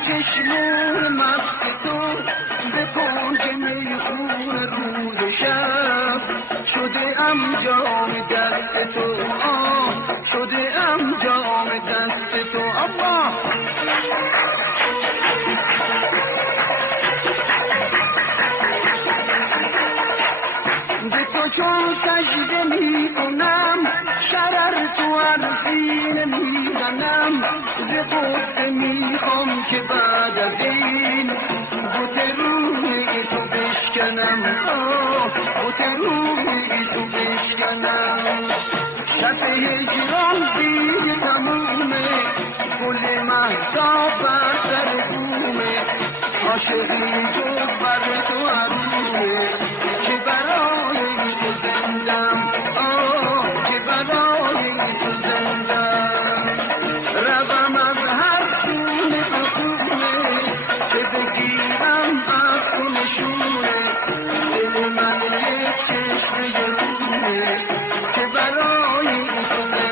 چشمون مست تو به پنج میخون روز شب شده ام جام دست تو شده ام جام دست تو الله به تو چون سجده می کنم شرر تو عرصینه می زنم ز قصه می خوام که بعد از این بوت روی تو بشکنم بوت روی تو بشکنم شب هجران دیگه تمومه گل مهتاب بر سر بومه عاشقی جز بر تو حرومه که برای تو زندم که برای تو زندم روم از هر خونه به خونه که بگیرم از تو نشونه دل من یک چشمه رو